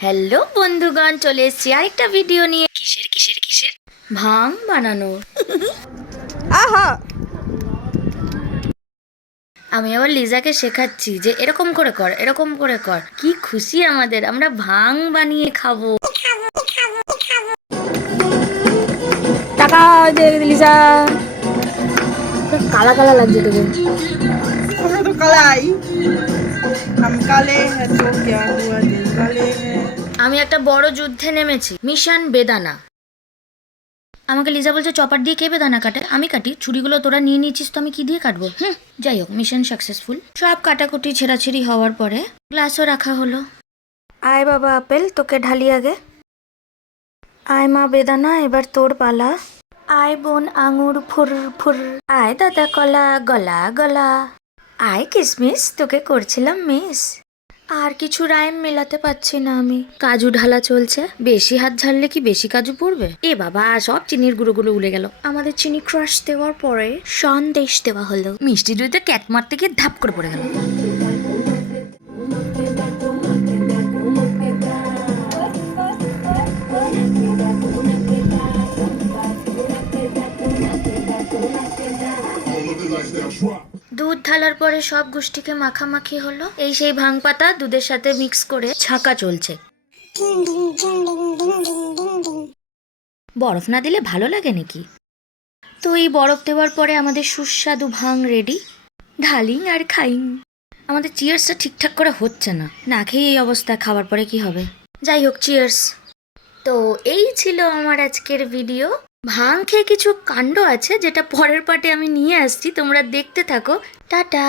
Hello বন্ধুগণ, চলে এসেছি আরেকটা ভিডিও নিয়ে। কিসের কিসের কিসের ভাং বানানো। আহা, আমি আবার লিজাকে শেখাচ্ছি যে এরকম করে কর, এরকম করে কর। কি খুশি আমাদের, আমরা ভাং বানিয়ে খাবো। টাকা দে লিজা। কালা কালা লাগছে তোকে। हमें तो कल आई। हम काले हैं तो क्या हुआ दिल वाले हैं। আমি একটা বড় যুদ্ধে নেমেছি, মিশন বেদানা। আমাকে লিজা বলছে চপার দিয়ে কে বেদানা কাটে? আমি কাটি। ছুরিগুলো তোরা নিয়ে নিয়েছিস তো আমি কি দিয়ে কাটবো? যাই হোক, মিশন সাকসেসফুল। সব কাটাকুটি ছেঁড়াছিড়ি হওয়ার পরে গ্লাসও রাখা হলো। আয় বাবা আপেল, তোকে ঢালি আগে। আয় মা বেদানা, এবার তোর পালা। আয় বোন আঙুর ফুর ফুর। আয় দাদা কলা গলা গলা। আয় কিসমিস, তোকে করছিলাম মিস। আর কিছু রাইম মেলাতে পারছি না আমি। কাজু ঢালা চলছে। বেশি হাত ঝাড়লে কি বেশি কাজু পড়বে? এ বাবা, সব চিনির গুঁড়োগুলো উড়ে গেল। আমাদের চিনি ক্রাশ দেওয়ার পরে সন্দেশ দেওয়া হলো। মিষ্টি দইতে ক্যাট মারতে গিয়ে ধাপ করে পড়ে গেল। দুধ ঢালার পরে সব গোষ্ঠীকে মাখামাখি হলো। এই সেই ভাং পাতা দুধের সাথে মিক্স করে ছাঁকা চলছে। বরফ না দিলে ভালো লাগে নাকি? তো এই বরফ দেওয়ার পরে আমাদের সুস্বাদু ভাং রেডি। ঢালিং আর খাইং। আমাদের চিয়ার্সটা ঠিকঠাক করে হচ্ছে না। না খেয়ে এই অবস্থা, খাওয়ার পরে কি হবে? যাই হোক, চিয়ার্স। তো এই ছিল আমার আজকের ভিডিও। ভাং খেয়ে কিছু কাণ্ড আছে যেটা পরের পার্টে আমি নিয়ে আসছি, তোমরা দেখতে থাকো। টাটা।